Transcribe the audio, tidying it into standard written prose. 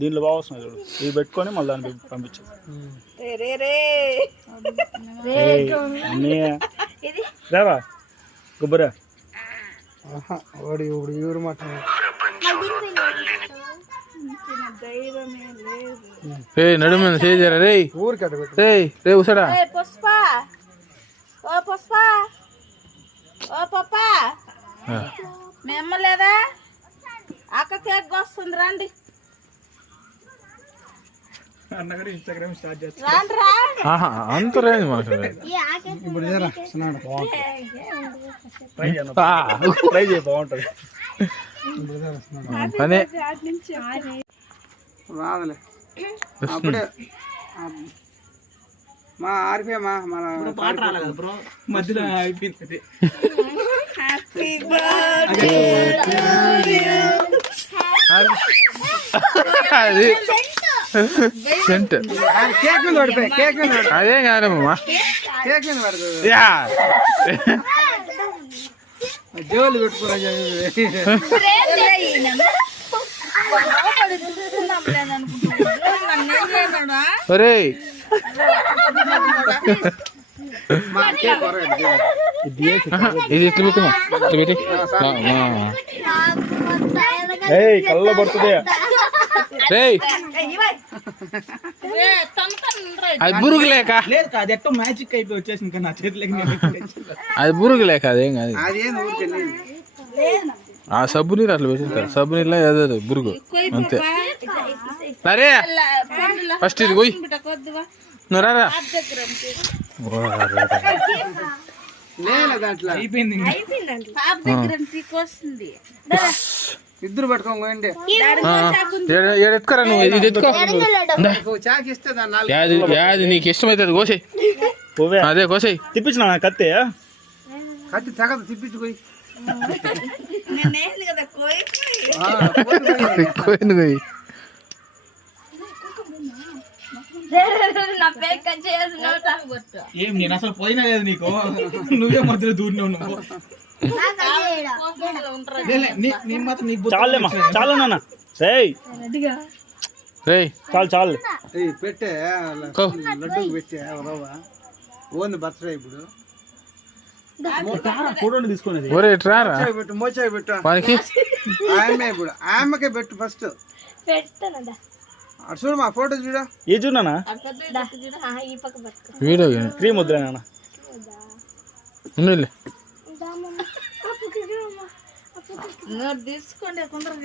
దీంట్లో బాగా వస్తున్నాయి చూడు. ఇవి పెట్టుకొని మళ్ళీ దాన్ని పంపించు. రావా గుబ్బరా వాడి ఊరు మాట నడుమ చేయరా రే ఊరికి రే రే ఉసడా పుష్ప ఓ పుష్ప ఓ పప్ప మేము లేదా అక్క కేక్ వస్తుంది రండి ఇన్స్టాగ్రామ్ స్టార్ట్ చేస్తా. అంత రేంజ్ మనకు ఇప్పుడు ట్రై చేయ బాగుంటుంది. పనే రాదులే అప్పుడే మా ఆరిపోయామా మన పాట రాలేదు బ్రో, మధ్యలో అయిపోయింది. అది సెంట్ కేక్ మీద పడిపోయి కేక్ మీద పడిపోయి అదేం కాదమ్మా కేక్ మీద పడుతుంది జోలు పెట్టుకున్నా ఒరే ఇది ఇట్లా పెట్టుమా ఇట్లా పెట్టి కళ్ళ పడుతుంది. అది బురుగు లేక లేదు కాదు, ఎట్టో మ్యాజిక్ అయిపోయి వచ్చేసింది ఇంకా నా చేతిలోకి. అది బురుగు లేక అదేం కాదు. అదేం ఊరికి ఆ సబ్బు నీరు అట్లా పెట్టింటారు. సబ్బు నీళ్ళు అదే బురుగు అంతే. సరే ఫస్ట్ ఇది పోయి నువ్వు రారా దాంట్లో అయిపోయింది. ఇద్దరు పట్టుకోండి ఎత్తుకోరా నువ్వు ఇది ఎత్తుకో చాకి ఇస్తే దాన్ని యాది నీకు ఇష్టమైతే కోసేయి. అదే కోసేయి. తిప్పించిన కత్తే కత్తి తగదు తిప్పించుకోయి కోయిన కోయి ఏం నేను అసలు పోయినా లేదు నీకు, నువ్వే మధ్యలో దూరినావు నువ్వు. చాలేమ్మా చాలు నాన్న చాలు చాలు పెట్టే లడ్డు పెట్టే ఓన్ బర్త్డే ఇప్పుడు ఫోటో తీసుకునేది. ఒరే రారా పెట్టు మోచాయి పెట్టు వానికి ఆమె ఇప్పుడు ఆమెకే పెట్టు ఫస్ట్ అటు చూడు మా ఫోటో చూడ ఏ చూడనా వీడియో క్రీమ్ వద్దులే నాన్న. ఉన్నిలే తీసుకోండి కొందరు